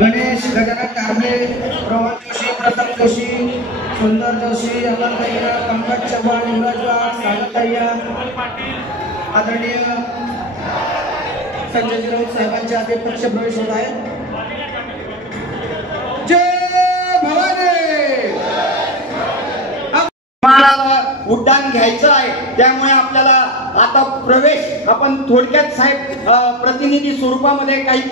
गणेश गजानन कारणे, रोहन जोशी, प्रताप जोशी, सुंदर जोशी, अमरतय्या, पंकज चव्हाण, युवराज वाघ, सागरतय्या, आदरणीय संजय राऊत साहेबांच्या आधी पक्ष प्रवेश होत आहे. जय भवानी. उड्डाण घ्यायचं आहे, त्यामुळे आपल्याला आता प्रवेश आपण थोडक्यात साहेब प्रतिनिधी स्वरूपामध्ये काही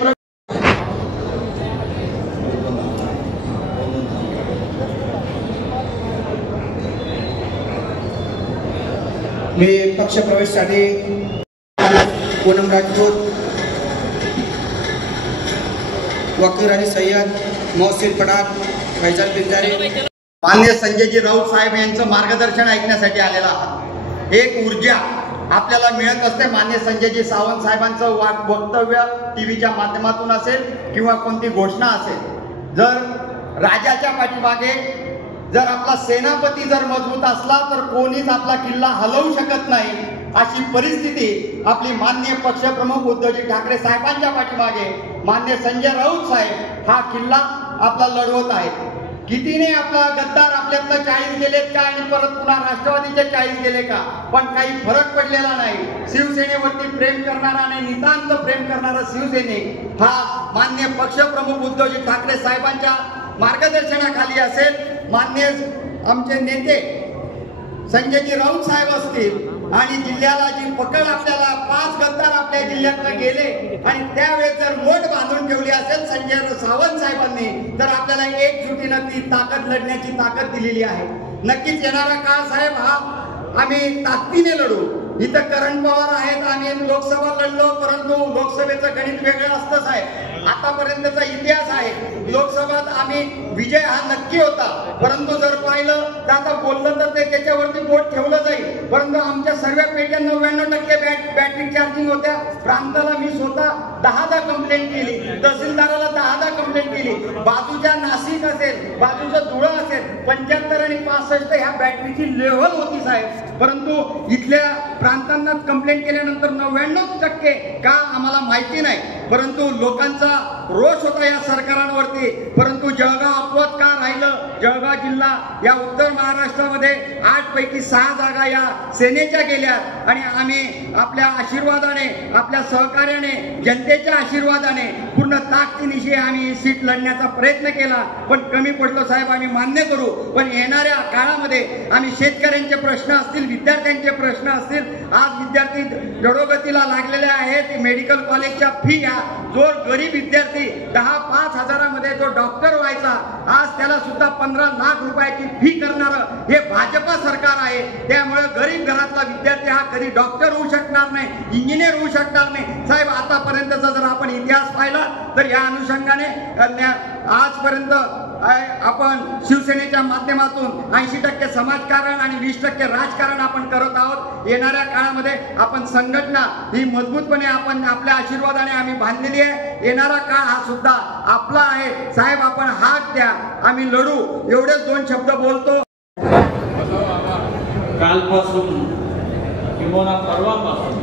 मी पक्ष प्रवेशसाठी पूनम राजपूत, वकील आणि सय्यद, मोहसिन पठाण, फैजल बिंजारी, मान्य संजयजी राऊत साहेब यांचं मार्गदर्शन ऐकण्यासाठी आलेला आहात. एक ऊर्जा आपल्याला मिळत असते. मान्य संजयजी सावंत साहेबांचं वक्तव्य टीव्हीच्या माध्यमातून असेल किंवा कोणती घोषणा असेल, जर राजाच्या पाठीमागे जर आपला सेनापती जर मजबूत असला तर कोणीच आपला किल्ला हलवू शकत नाही, अशी परिस्थिती आपली मान्य पक्षप्रमुख उद्धवजी ठाकरे साहेबांच्या पाठीमागे मान्य संजय राऊत साहेब हा किल्ला आपला लढवत आहे. कितीने आपला गद्दार आपल्यातलं 40 गेलेत का आणि परत पुन्हा राष्ट्रवादीचे 40 गेले का, पण काही फरक पडलेला नाही. शिवसेनेवरती प्रेम करणारा आणि नितांत प्रेम करणारा शिवसैनिक हा मान्य पक्षप्रमुख उद्धवजी ठाकरे साहेबांच्या मार्गदर्शनाखाली असेल. मान्य आमचे नेते संजयजी राऊत साहेब असतील आणि जिल्ह्याला जी पकड आपल्याला 5 गद्दार आपल्या जिल्ह्यातनं गेले आणि त्यावेळेस जर मोठ बांधून ठेवली असेल संजय सावंत साहेबांनी, तर आपल्याला एकजुटीनं ती ताकद लढण्याची ताकद दिलेली आहे. नक्कीच येणारा काळ साहेब हा आम्ही ताकदीने लढू. इथं करण पवार आहेत, आम्ही लोकसभा लढलो, परंतु लोकसभेचं गणित वेगळं असतं साहेब. आतापर्यंतचा इतिहास आहे, लोकसभेत आम्ही विजय हा नक्की होता, परंतु जर पाहिलं तर आता बोललं तर ते त्याच्यावरती बोट ठेवलं जाईल. परंतु आमच्या सर्व पेट्या 99% बॅटरी चार्जिंग होत्या. प्रांताला मी स्वतः 10दा कंप्लेंट केली, तहसीलदाराला 10दा कंप्लेंट केली. बाजूच्या नाशिक असेल, बाजूचं धुळा असेल, 75 आणि 65 ह्या बॅटरीची लेव्हल होती साहेब. परंतु इथल्या प्रांतांना कंप्लेंट केल्यानंतर 99% का आम्हाला माहिती नाही, परंतु लोकांचा रोष होता या सरकारांवरती. परंतु जळगाव अपवाद का राहिलं? जळगाव जिल्हा या उत्तर महाराष्ट्रामध्ये 8 पैकी 6 जागा या सेनेच्या गेल्या आणि आम्ही आपल्या आशीर्वादाने, आपल्या सहकार्याने, जनतेच्या आशीर्वादाने पूर्ण ताकदीनिशी आम्ही सीट लढण्याचा प्रयत्न केला, पण कमी पडलो साहेब. आम्ही मान्य करू, पण येणाऱ्या काळामध्ये आम्ही शेतकऱ्यांचे प्रश्न असतील, विद्यार्थ्यांचे प्रश्न असतील. आज विद्यार्थी जडोगतीला लागलेले आहेत. मेडिकल कॉलेजच्या फी घ्या, जो गरीब विद्यार्थी 10-5 हजारामध्ये जो डॉक्टर व्हायचा, आज त्याला सुद्धा 15 लाख रुपयाची फी करणारं हे भाजपा सरकार आहे. त्यामुळे गरीब घरातला विद्यार्थी हा कधी डॉक्टर होऊ शकणार नाही, इंजिनियर होऊ शकणार नाही साहेब. आतापर्यंतचा जर आपण इतिहास पाहिला तर या अनुषंगाने आजपर्यंत आपण शिवसेनेच्या माध्यमातून 80% समाजकारण आणि 20% राजकारण आपण करत आहोत. येणाऱ्या काळामध्ये आपण संघटना ही मजबूतपणे आपण आपल्या आशीर्वादाने आम्ही बांधलेली आहे. येणारा काळ हा सुद्धा आपला आहे साहेब. आपण हात द्या, आम्ही लढू. एवढेच 2 शब्द बोलतो. कालपासून किंवा परवापासून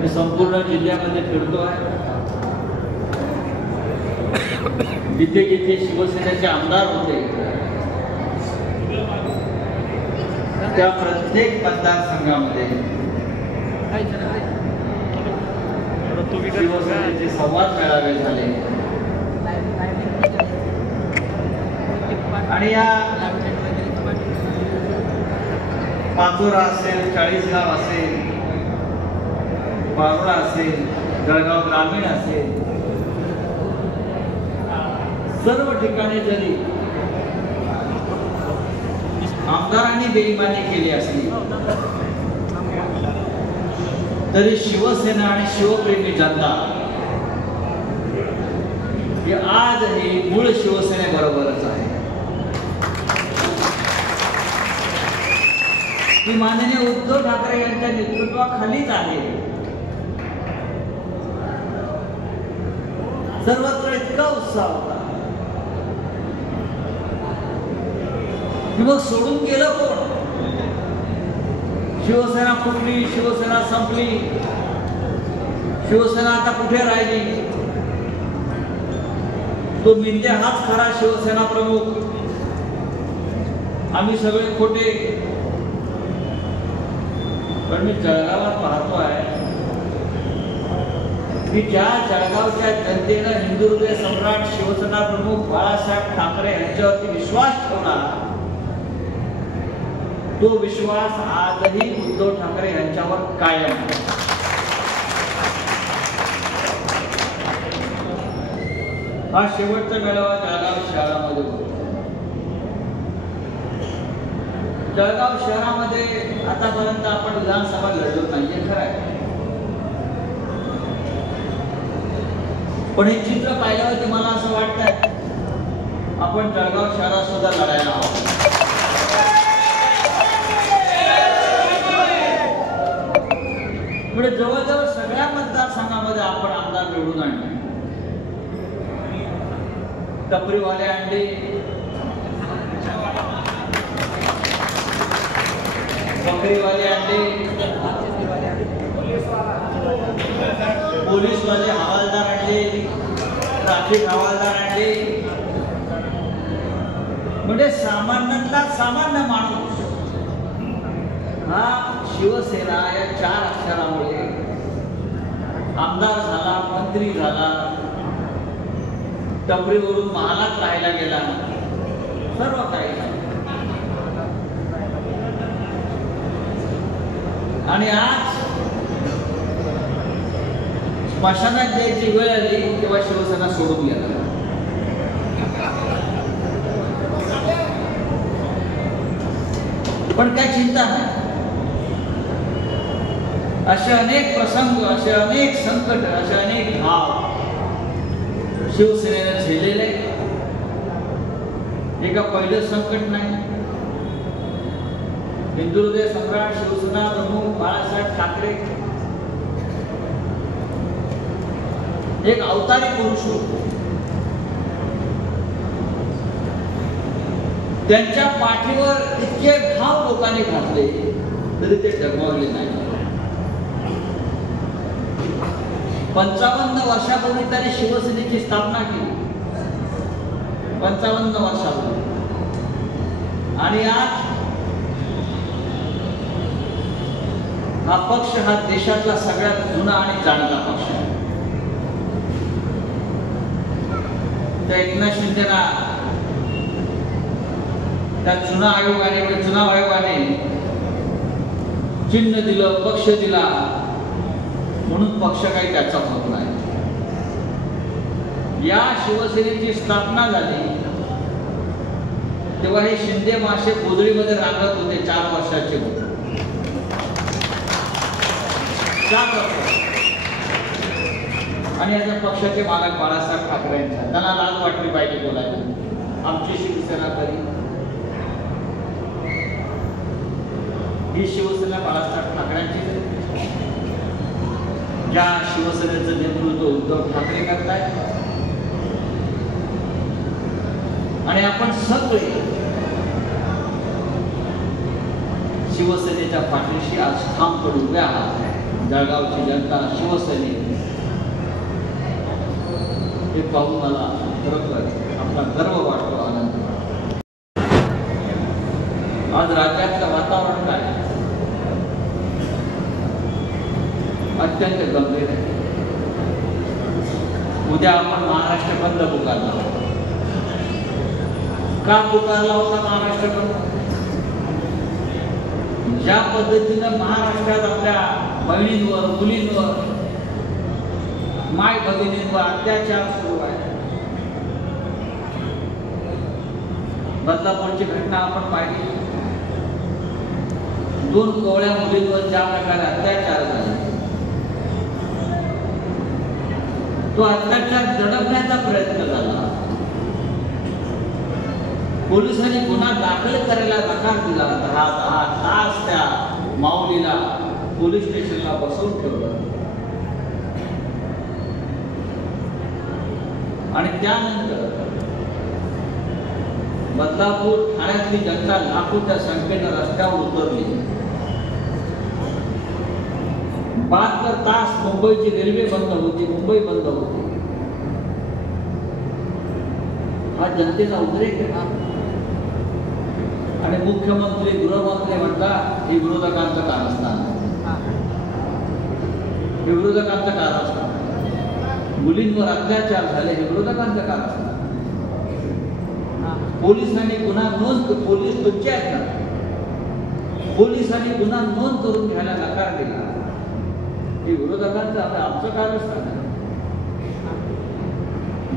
मी संपूर्ण जिल्ह्यामध्ये फिरतो आहे. जिथे जिथे शिवसेनेचे आमदार होते त्या प्रत्येक मतदारसंघामध्ये शिवसेनेचे संवाद मेळावे झाले आणि या पाचोरा असेल, चाळीसगाव असेल, पारोळा असेल, जळगाव ग्रामीण असेल, सर्व ठिकाणी जरी आमदारांनी बेईमानी केली असली तरी शिवसेना आणि शिवप्रेमी जनता ही आजही मूळ शिवसेनेबरोबरच आहे. ती माननीय उद्धव ठाकरे यांच्या नेतृत्वाखालीच आहे. सर्वत्र इतका उत्साह होता की मग सोडून गेलं कोण? शिवसेना फुटली, शिवसेना संपली, शिवसेना आता कुठे राहिली? तो मिंदे हाच खरा शिवसेना प्रमुख, आम्ही सगळे खोटे. पण मी जळगावात पाहतोय की ज्या जळगावच्या जनतेनं हिंदुहृदय सम्राट शिवसेना प्रमुख बाळासाहेब ठाकरे यांच्यावरती विश्वास ठेवला, तो विश्वास आजही उद्धव ठाकरे यांच्यावर कायम आहे. हा शेवटचा मेळावा जळगाव शहरामध्ये होता. जळगाव शहरामध्ये आतापर्यंत आपण विधानसभा लढलो नाहीये, खरं आहे. पण हे चित्र पाहिल्यावरती मला असं वाटतंय आपण जळगाव शहरात सुद्धा लढायला हवं. म्हणजे जवळजवळ सगळ्या मतदारसंघामध्ये आपण आमदार निवडून आणले. टपरीवाले आणले, बकरीवाले आणले, पोलीसवाले हवालदार आणले, ट्रॅफिक हवालदार आणले. म्हणजे सामान्यातला सामान्य माणूस हा शिवसेना या 4 अक्षरामुळे आमदार झाला, मंत्री झाला, टपरीवरून महालात राहायला गेला, सर्व काही झालं. आणि आज स्मशानात द्यायची वेळ आली तेव्हा शिवसेना सोडून गेला. पण काय चिंता नाही. असे अनेक प्रसंग, असे अनेक संकट, असे अनेक भाव शिवसेनेने झेललेले. हे का पहिलं संकट नाही. हिंदुहृदय सम्राट शिवसेना प्रमुख बाळासाहेब ठाकरे एक अवतारी पुरुष होते. त्यांच्या पाठीवर इतके भाव लोकांनी घातले तरी ते डगमगले नाही. 55 वर्षापूर्वी त्यांनी शिवसेनेची स्थापना केली. 55 वर्षापूर्वी. आणि आज हा पक्ष हा देशातला सगळ्यात जुना आणि जाणता पक्ष आहे. त्या एकनाथ शिंदेना त्या चुनाव आयोगाने चिन्ह दिलं, पक्ष दिला, म्हणून पक्ष काही त्याचा होत नाही. या शिवसेनेची स्थापना झाली तेव्हा हे शिंदे माशे गोधळीमध्ये रांगत होते. 4 वर्षाचे होते. 4 वर्ष. आणि याच्या पक्षाचे मालक बाळासाहेब ठाकरे यांच्या, त्यांना लाज वाटली पाहिजे बोलायला. आमची शिवसेना करी, ही शिवसेना बाळासाहेब ठाकरेंची. ज्या शिवसेनेचं नेतृत्व उद्धव ठाकरे करतायत आणि आपण सगळे शिवसेनेच्या पाठीशी आज ठामपणे उभे आहात. जळगावची जनता शिवसैनिक हे पाहून मला खरोखर आपला गर्व वाटतो, आनंद. आज राज्यातलं वातावरण काय अत्यंत गंभीर आहे. उद्या आपण महाराष्ट्र बंद पुकारला. का पुकारला होता महाराष्ट्र बंद? ज्या पद्धतीनं महाराष्ट्रात आपल्या बहिणींवर, मुलींवर, माय भगिनींवर अत्याचार सुरू आहे. बदलापूरची घटना आपण पाहिली. 2 कोवळ्या मुलींवर ज्या प्रकारे अत्याचार झाला, तो अत्याचार दडपण्याचा प्रयत्न झाला. पोलिसांनी गुन्हा दाखल करायला नकार दिला. 10 तास त्या माऊलीला पोलीस स्टेशनला बसवून ठेवलं. आणि त्यानंतर बदलापूर ठाण्यातली जनता लाखोच्या संख्येनं रस्त्यावर उतरली. 72 तास मुंबईची रेल्वे बंद होती, मुंबई बंद होती. हा जनतेचा उद्रेक आहे. आणि मुख्यमंत्री गृहमंत्री म्हणतात हे विरोधकांचं कारस्थान आहे. हे विरोधकांचं कारस्थान. मुलींवर अत्याचार झाले हे विरोधकांचं कारस्थान. पोलिसांनी गुन्हा नोंद, पोलीस तुमचे आहेत ना, पोलिसांनी गुन्हा नोंद करून घ्यायला नकार दिला हे विरोधकांचं आमचं कारस्थान आहे.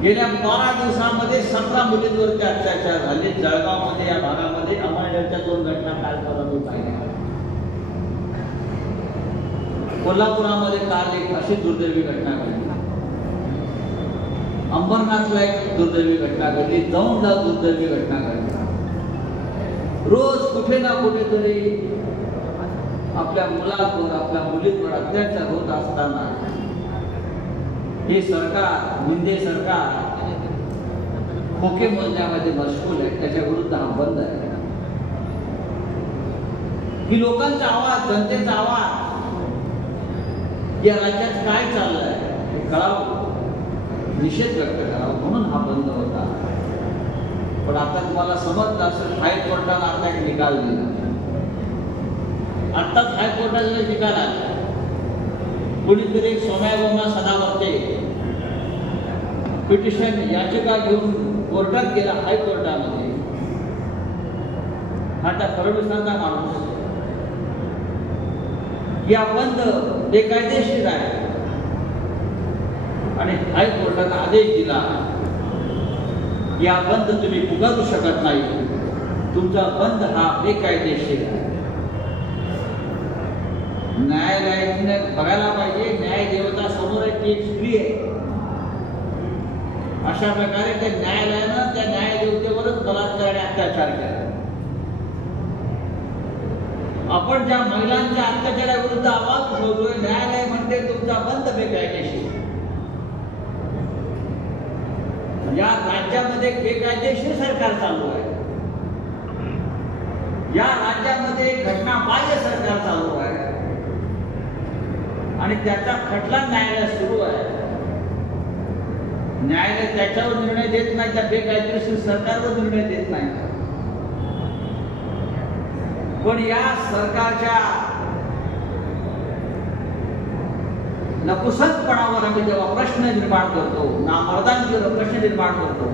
गेल्या 12 दिवसांमध्ये 17 मुलींवरती अत्याचार झाले. जळगावमध्ये या भागामध्ये अमळनेरच्या 2 घटना कालपर्यंत मी पाहिल्या. कोल्हापुरामध्ये काल एक अशी दुर्दैवी घटना घडली. अंबरनाथला एक दुर्दैवी घटना घडली. दौंडला दुर्दैवी घटना घडली. रोज कुठे ना कुठेतरी आपल्या मुलांवर, आपल्या मुलींवर अत्याचार होत असताना हे सरकार, शिंदे सरकार खोके मोजण्यामध्ये मशगूल आहे. त्याच्या विरुद्ध हा बंद आहे. ही लोकांचा आवाज, जनतेचा आवाज, या राज्यात काय चाललंय हे कळावं, निषेध व्यक्त करावा म्हणून हा बंद होता. पण आता तुम्हाला समजलं असेल हायकोर्टानं आता एक निकाल दिला. आत्ताच हायकोर्टाचा निकाल आला. कोणीतरी सोमयाबोमा सदावर्ते पिटिशन याचिका घेऊन कोर्टात गेला, हायकोर्टामध्ये. आता फडणवीसांचा माणूस या बंद बेकायदेशीर आहे आणि हायकोर्टाने आदेश दिला या बंद तुम्ही पुकारू शकत नाही, तुमचा बंद हा बेकायदेशीर आहे. न्यायालयाने बघायला पाहिजे, न्याय देवता समोर आहे, ती एक स्त्री आहे. अशा प्रकारे त्या न्यायालयानं त्या न्यायदेवतेवरच बलात्कार आणि अत्याचार केला. आपण ज्या महिलांच्या अत्याचाराविरुद्ध आवाज उठवतोय, न्यायालय म्हणते तुमचा बंद बेकायदेशीर. या राज्यामध्ये बेकायदेशीर सरकार चालू आहे. या राज्यामध्ये घटनाबाह्य सरकार चालू आहे आणि त्याचा खटला न्यायालयात सुरू आहे. न्यायालय त्याच्यावर निर्णय देत नाही, त्या बेकायदेशीर सरकारवर निर्णय देत नाही. पण या सरकारच्या नपुसकपणावर आम्ही जेव्हा प्रश्न निर्माण करतो, नामर्दांवर प्रश्न निर्माण करतो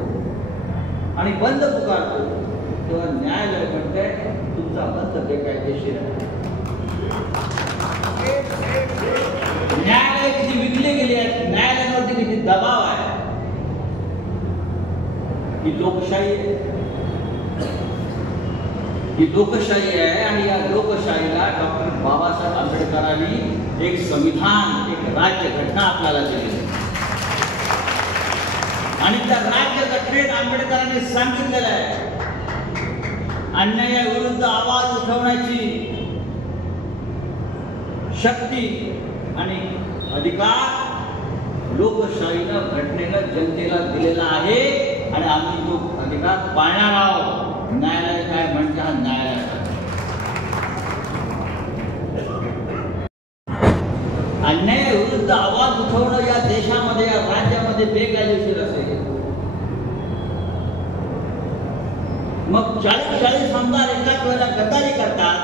आणि बंद पुकारतो, तेव्हा न्यायालय म्हणते तुमचा बंद बेकायदेशीर आहे. न्यायालय किती विकले गेले आहेत, न्यायालयावरती किती दबाव आहे. ही लोकशाही आहे, ही लोकशाही आहे आणि या लोकशाहीला डॉक्टर बाबासाहेब आंबेडकरांनी एक संविधान, एक राज्य घटना आपल्याला दिली आणि त्या राज्य घटनेत आंबेडकरांनी सांगितलेलं आहे अन्यायाविरुद्ध आवाज उठवण्याची शक्ती आणि अधिकार लोकशाहीनं, घटनेनं जनतेला दिलेला आहे आणि आम्ही तो अधिकार पाळणार आहोत. न्यायालय काय म्हणते हा न्यायालय. अन्यायाविरुद्ध आवाज उठवणं या देशामध्ये, या राज्यामध्ये बेकायदेशीर असेल, मग 40 आमदार एकाच वेळेला गद्दारी करतात,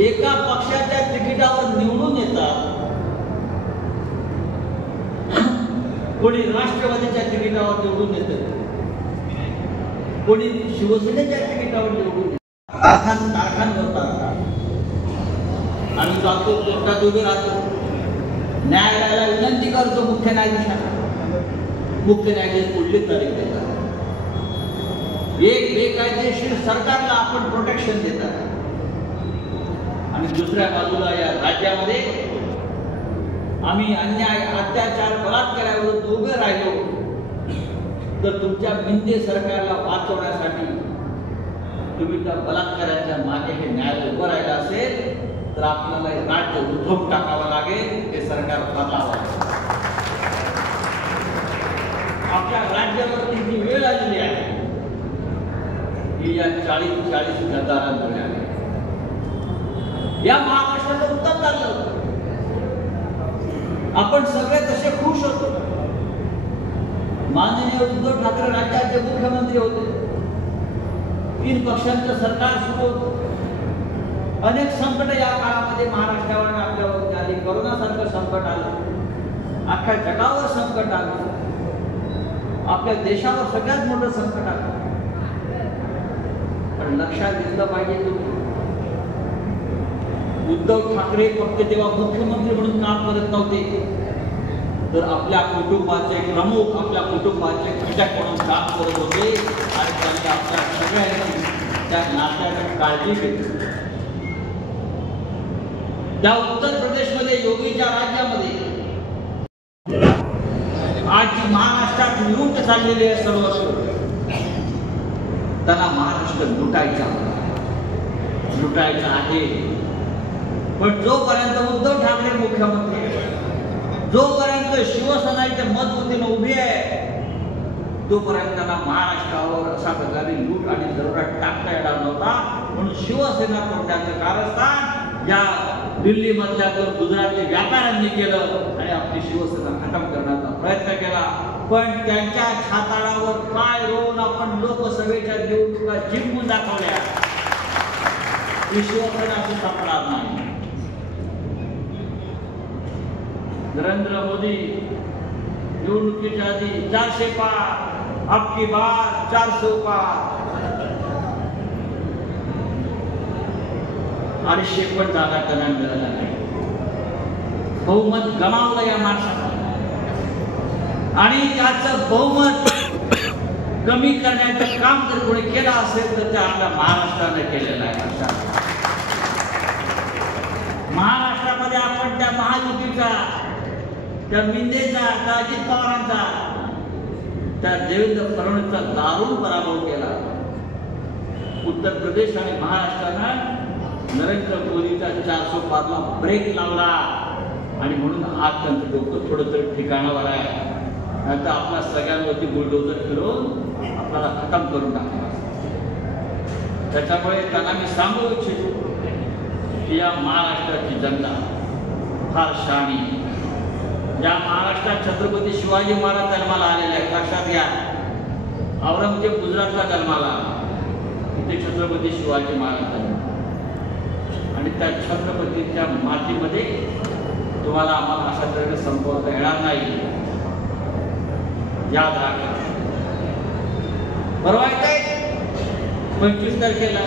एका पक्षाच्या तिकिटावर निवडून येतात, कोणी राष्ट्रवादीच्या तिकिटावर निवडून येतं, कोणी शिवसेनेच्या तिकिटावर निवडून येतं, कारखान्यावर चालतात. आम्ही जातो, कोर्टात उभे राहतो, न्यायालयाला विनंती करतो मुख्य न्यायाधीशांना, मुख्य न्यायाधीश पुढली तारीख देतात. एक बेकायदेशीर सरकारला आपण प्रोटेक्शन देतात आणि दुसऱ्या बाजूला या राज्यामध्ये आम्ही अन्याय, अत्याचार, बलात्काराविरुद्ध उभे राहिलो तर तुमच्या शिंदे सरकारला वाचवण्यासाठी तुम्ही त्या बलात्काराच्या मागे हे न्यायालय उभं राहिलं असेल तर आपल्याला हे राज्य उद्धव टाकावं लागेल, हे सरकार बदलावं लागेल. आपल्या राज्यावरती जी वेळ आलेली आहे ही या 40 गद्दारांमुळे आली. या महाराष्ट्राचं उत्तर चाललं. आपण सगळे तसे खुश होतो. माननीय उद्धव ठाकरे राज्याचे मुख्यमंत्री होते. 3 पक्षांचं सरकार सुरू होतं. अनेक संकट या काळामध्ये महाराष्ट्रावर आपल्यावर आली. कोरोनासारखं संकट आलं, अख्ख्या जगावर संकट आलं, आपल्या देशावर सगळ्यात मोठं संकट आलं. पण लक्षात घेतलं पाहिजे तुम्ही, उद्धव ठाकरे फक्त तेव्हा मुख्यमंत्री म्हणून काम करत नव्हते, तर आपल्या कुटुंबाचे प्रमुख, आपल्या कुटुंबाचे घटक म्हणून काम करत होते. आणि त्यांनी आपल्या सगळ्यांनी त्या नात्याची काळजी घेतली. त्या उत्तर प्रदेशमध्ये योगीच्या राज्यामध्ये आज जी महाराष्ट्रात लूट चाललेली आहे, सर्वस्व त्यांना महाराष्ट्र लुटायचा आहे. पण जोपर्यंत उद्धव ठाकरे मुख्यमंत्री आहे, जोपर्यंत शिवसेना इथे मजबूतीने उभी आहे, तोपर्यंत त्यांना महाराष्ट्रावर अशा प्रकारे लूट आणि दरोडा टाकता येणार नव्हता. म्हणून शिवसेना कोणत्याचं कारस्थान या दिल्ली मधल्या गुजरातच्या व्यापाऱ्यांनी केलं आणि आपली शिवसेना खतम करण्याचा प्रयत्न केला. पण त्यांच्या छाताळावर पाय रोवून आपण लोकसभेच्या निवडणुका जिंकून दाखवल्या. ही शिवसेना अशी सापडणार नाही. नरेंद्र मोदी निवडणुकीच्या आधी 400 पार, अब की बार 400 पार, 250 पण जागा त्यांना मिळाल्या नाही. बहुमत गमावलं या माणसानं. आणि त्याचं बहुमत कमी करण्याचं काम जर कोणी केलं असेल तर ते आपल्या महाराष्ट्राने केलेलं आहे. महाराष्ट्रामध्ये आपण त्या महायुतीचा, त्या मिंदेचा, त्या अजित पवारांचा, त्या देवेंद्र फडणवीसचा दारुण पराभव केला. उत्तर प्रदेश आणि महाराष्ट्रानं नरेंद्र मोदीचा 400 पारला ब्रेक लावला आणि म्हणून आज त्यांचं डोकं थोडं तरी ठिकाणावर आहे. आता आपल्या सगळ्यांवरती बुलडोजर फिरवून आपल्याला खतम करून टाकला. त्याच्यामुळे त्यांना मी सांगू इच्छितो की या महाराष्ट्राची जनता फार शहाणी. या महाराष्ट्रात छत्रपती शिवाजी महाराज जन्माला आलेले आहेत. लक्षात घ्या, औरंगजेब गुजरातला जन्माला, इथे छत्रपती शिवाजी महाराज जन्म. आणि त्या छत्रपतीच्या मातीमध्ये तुम्हाला आम्हाला अशा तऱ्हेने संपवता येणार नाही. याद राखा. परवा येत आहे 25 तारखेला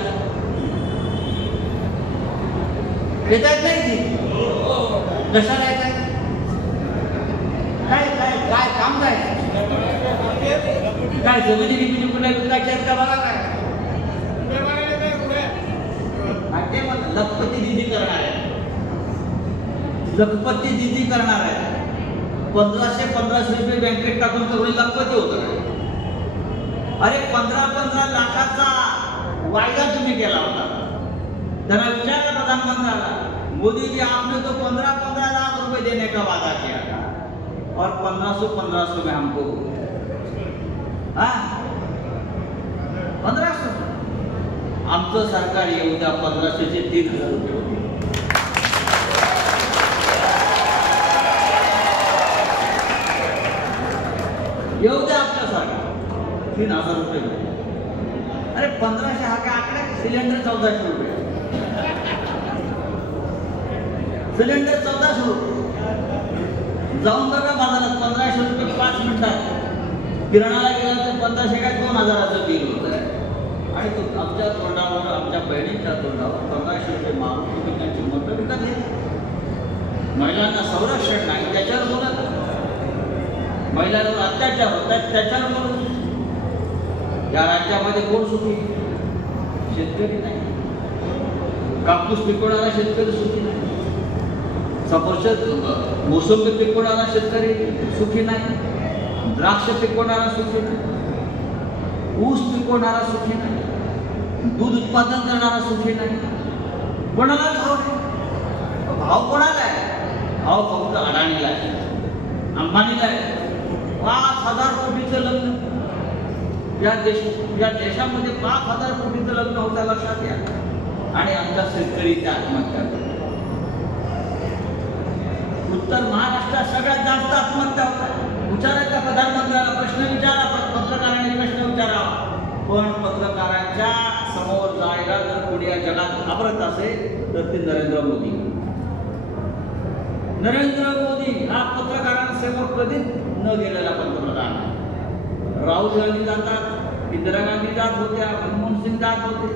येत आहेत नाही. कशाला येत आहे? काय काम काय जमिनी बिमिनी कुठल्या विकायच्या आहेत का बघा. काय लखपती दिदी करणार आहे, लखपती दिदी करणार आहे. 1500 रुपये बँकेत टाकून तेवढे लखपती होत. अरे 15 लाखाचा वायदा तुम्ही केला होता. त्यांना विचारलं प्रधानमंत्र्याला, मोदी जी आपने तो 15 लाख रुपए देने का वादा किया था और 1500 में हमको 1500. आमचं सरकार येऊ द्या 1500चे 3000 रुपये होते. येऊ द्या आपलं सरकार 3000 रुपये. अरे 1500 हा काय आकडा? सिलेंडर 1400 रुपये. सिलेंडर 1400 रुपये. जाऊन बघा बाजारात 1500 रुपये 5 मिनिटात. किराणाला गेला तर 1500 काय 2000चं बिल होत आहे. आणि तो आमच्या तोंडावर, आमच्या बहिणींच्या तोंडावर 1500 रुपये मारून तुम्ही त्यांची मतं विकत घेत. महिलांना संरक्षण नाही त्याच्यावर बोलत, महिलांवर अत्याचार होतात त्याच्यावर बोलत. या राज्यामध्ये कोण सुखी? शेतकरी नाही. कापूस पिकवणारा शेतकरी सुखी नाही. सफरचंद मोसंबी पिकवणारा शेतकरी सुखी नाही. द्राक्ष पिकवणारा सुखी नाही. ऊस पिकवणारा सुखी नाही. दूध उत्पादन करणारा सुखी नाही. कोणाला भाव नाही. भाव कोणाला आहे? भाव फक्त अडाणीला आहे, अंबानीला आहे. 5000 कोटीचं लग्न या देशामध्ये 5000 कोटीचं लग्न होतं. लक्षात घ्या. आणि आमचा शेतकरी त्या आत्महत्या करतो. उत्तर महाराष्ट्रात सगळ्यात जास्त आत्महत्या होतात. विचारायचा प्रधानमंत्र्याला प्रश्न विचारा, पत्रकारांनी प्रश्न विचारावा. पण पत्रकारांच्या समोर जायला जर कोणी या जगात घाबरत असेल तर ते नरेंद्र मोदी. नरेंद्र मोदी हा पत्रकारांसमोर कधीच न गेलेला पंतप्रधान. राहुल गांधी जातात, इंदिरा गांधी जात होत्या, मनमोहन सिंग जात होते,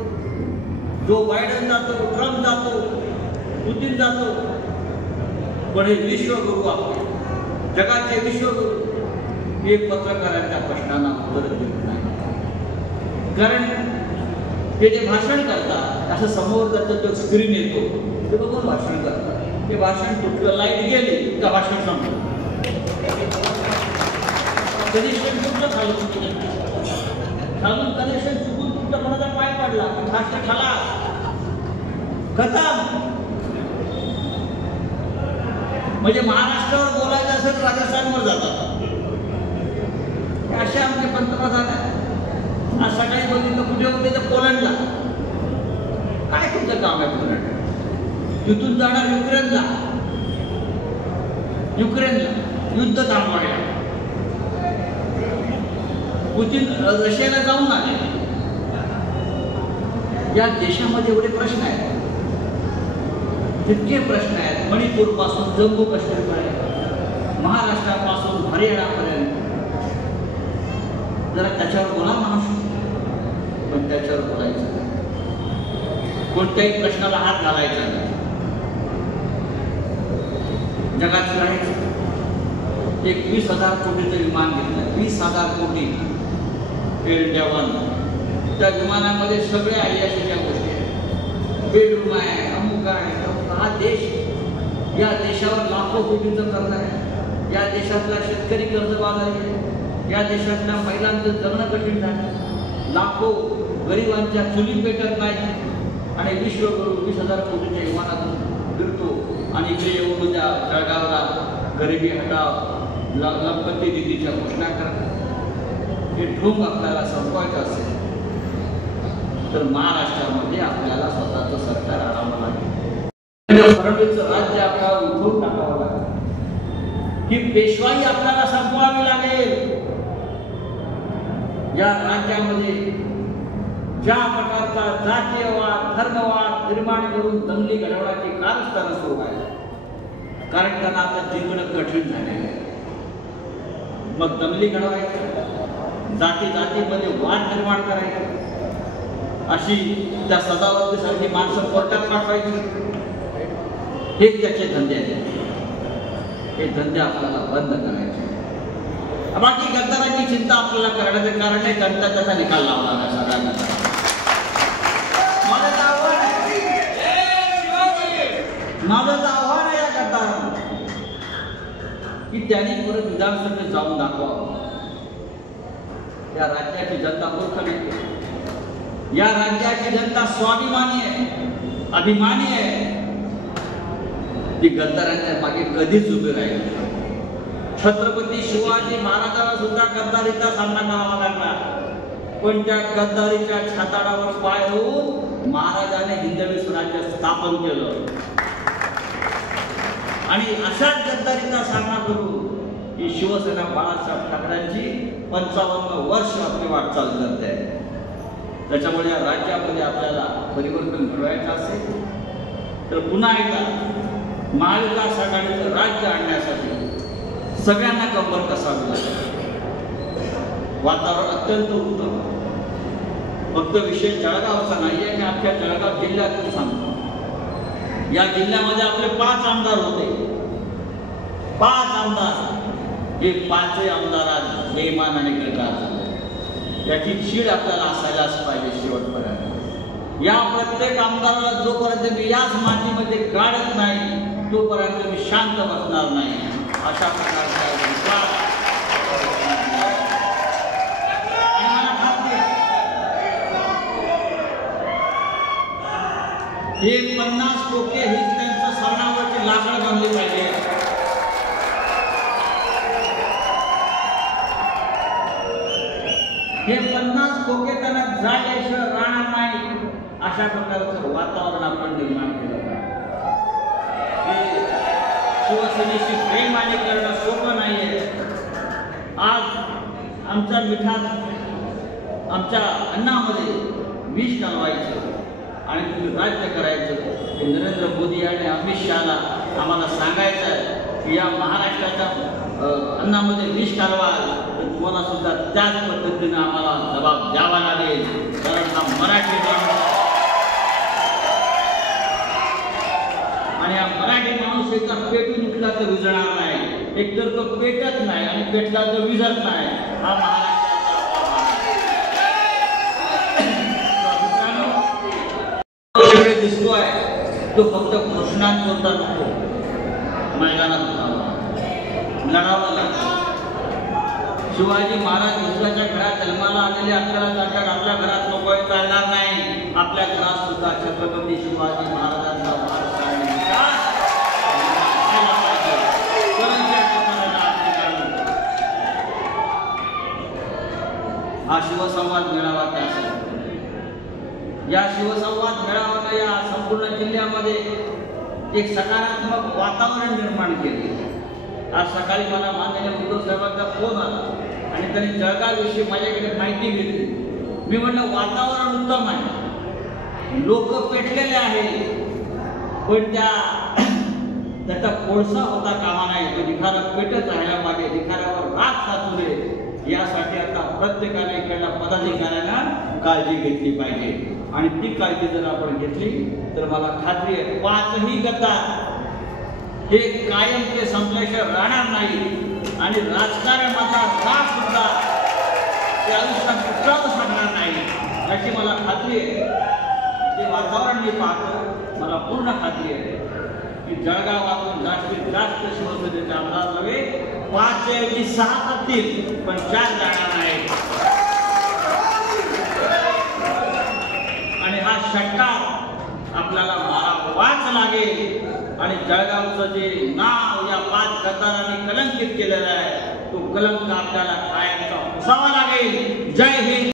जो बायडन जातो, ट्रम्प जातो, पुतीन जातो. पण हे विश्वगुरु आपले, जगाचे विश्वगुरु हे पत्रकारांच्या प्रश्नांना उत्तर देत नाही. कारण ते जे भाषण करतात असं समोर त्याचं जो स्क्रीन येतो ते बघून भाषण करतात. ते भाषण कुठलं लाईट गेली का भाषण संपलं. कनेक्शन कुठलं खालून कनेक्शन चुकून कुठलं कोणाचा पाय पडला भाषण खाला खतम. म्हणजे महाराष्ट्रावर बोलायचं असेल राजस्थानवर जातात. असे आमचे पंतप्रधान आहेत. आज सकाळी बघितलं कुठे होते तर पोलंडला. काय तुमचं काम आहे पोलंड? तिथून जाणार युक्रेनला युद्ध थांबवायला. पुतीन रशियाला जाऊन आले. या देशामध्ये एवढे प्रश्न आहेत, तितके प्रश्न आहेत. मणिपूर पासून जम्मू काश्मीर पर्यंत, महाराष्ट्रापासून हरियाणापर्यंत. जरा त्याच्यावर बोला माणूस, पण त्याच्यावर बोलायचं नाही. कोणत्याही प्रश्नाला हात घालायचा नाही. जगात राहायचं. एक 20,000 कोटीचं विमान घेतलं, 20,000 कोटी. Air India one. त्या विमानामध्ये सगळे आय्याशीच्या गोष्टी आहेत. बेडरूम आहे, अमुक आहे. हा देश, या देशावर लाखो कोटींचं कर्ज आहे. या देशातला शेतकरी कर्जबाजारी आहे. या देशातल्या महिलांचं जगणं कठीण झालं. लाखो गरिबांच्या चुली पेटत नाही. आणि विश्वगुरु 20,000 कोटीच्या विमानातून फिरतो आणि इकडे येऊन त्या जळगावला गरिबी हटाव, लखपती दिदीच्या घोषणा करतात. हे ढोंग आपल्याला संपवायचं असेल तर महाराष्ट्रामध्ये आपल्याला स्वतःचं सरकार आणावं लागेल. फडणवीसचं राज्य आपल्याला उठवून टाकावं लागेल. ही पेशवाई आपल्याला संपवावी लागेल. या राज्यामध्ये ज्या प्रकारचा जातीयवाद, धर्मवाद निर्माण करून दंगली घडवण्याची कारस्थानं सुरू आहे. कारण त्यांना आता जिंकणं कठीण झालेलं आहे. मग दंगली घडवायचं, जातीमध्ये वाद निर्माण करायचे, अशी त्या सदावतीसारखी माणसं कोर्टात पाठवायची. हे त्याचे धंदे आहेत. हे धंदे आपल्याला बंद करायचे. बाकी गद्दाराची चिंता आपल्याला करण्याचं कारण आहे. जनता त्याचा निकाल लावला आहे सगळ्यांना. माझं आव्हान आहे या गद्दारांना की त्यांनी परत विधानसभेत जाऊन दाखवावं. या राज्याची जनता मूर्ख नाही. या राज्याची जनता स्वाभिमानी आहे, अभिमानी आहे. ती गद्दारांच्या मागे कधीच उभी राहील. छत्रपती शिवाजी महाराजांना सुद्धा गद्दारीचा सामना करावा लागला. पण त्या गद्दारीच्या छाताडावर पाय रोवून महाराजाने हिंदवी स्वराज्य स्थापन केलं. आणि अशाच गद्दारीचा सामना करून ही शिवसेना बाळासाहेब ठाकरेंची 55 वर्ष आपली वाटचाल करते आहे. त्याच्यामुळे या राज्यामध्ये आपल्याला परिवर्तन घडवायचं असेल तर पुन्हा एकदा महाविकास आघाडीचं राज्य आणण्यासाठी सगळ्यांना कंबर कसावी लागेल. वातावरण अत्यंत उत्तम. फक्त विषय जळगावचा नाही आहे. मी अख्ख्या जळगाव जिल्ह्यातून सांगतो. या जिल्ह्यामध्ये आपले 5 आमदार होते. 5 आमदार. हे 5 आमदार आज बेईमानाने गद्दार झाले. याची चीड आपल्याला असायलाच पाहिजे शेवटपर्यंत. या प्रत्येक आमदाराला जोपर्यंत मी याच मातीमध्ये गाडत नाही तोपर्यंत मी शांत बसणार नाही. अशा प्रकारचा विश्वास हे 50 टोके हीच त्यांच्या सरणावरची लाकड बांधली पाहिजे. हे 50 टोके त्यांना जाल्याशिवाय राहणार नाही. अशा प्रकारचं वातावरण आपण निर्माण केलं. शिवसेनेशी प्रेमाने करणं सोपं नाहीये. आज आमच्या मिठात, आमच्या अन्नामध्ये विष घालवायचं आणि तुम्ही राज्य करायचं हे नरेंद्र मोदी आणि अमित शहाला आम्हाला सांगायचं आहे की या महाराष्ट्राच्या अन्नामध्ये विष घालवा तर तुम्हाला सुद्धा त्याच पद्धतीनं आम्हाला जबाब द्यावा लागेल. कारण हा मराठी माणूस आणि हा मराठी माणूस एकदा पेटून उठला तर विझणार नाही, एकतर तो पेटत नाही आणि पेटला तर विझत नाही. हा महाराष्ट्राचा दिसतोय तो फक्त घोषणांपुरता नको, मैदानात लढावं लागतं. शिवाजी महाराज दुसऱ्याच्या घरात जन्माला आलेले आपल्याला सांगतात आपल्या घरात नको चालणार नाही. आपल्या घरात सुद्धा छत्रपती शिवाजी महाराजांचा वारसा हा शिवसंवाद मेळावा त्यासाठी. या शिवसंवाद मेळाव्याने या संपूर्ण जिल्ह्यामध्ये एक सकारात्मक वातावरण निर्माण केले. आज सकाळी मला माननीय उद्धव साहेबांचा फोन आला आणि त्यांनी जळगावविषयी माझ्याकडे माहिती घेतली. मी म्हणलं वातावरण उत्तम आहे, लोक पेटलेले आहेत, पण त्याचा कोळसा होता कामा नाही. तो निखारा पेटत राहायला पाहिजे, निखाऱ्यावर राख साचू नये यासाठी आता प्रत्येकाने इकडल्या पदाधिकाऱ्यांना काळजी घेतली पाहिजे. आणि ती काळजी जर आपण घेतली तर मला खात्री आहे 5ही गद्दार हे कायमचे संप्रेषण राहणार नाही आणि राजकारणाचा राग सुद्धा त्या आयुष्यात कुठलाच सांगणार नाही याची मला खात्री आहे. ते वातावरण मी पाहतो, मला पूर्ण खात्री आहे की जळगावातून जास्तीत जास्त शिवसेनेचे आमदार नव्हे 5 ऐवजी 6 असतील पण 4 जाणार नाही. आणि हा षटकार आपल्याला मारावाच लागेल आणि जळगावचं जे नाव या 5 गद्दारांनी कलंकित केलेलं आहे तो कलंक आपल्याला कायमचा पुसावा लागेल. जय हिंद.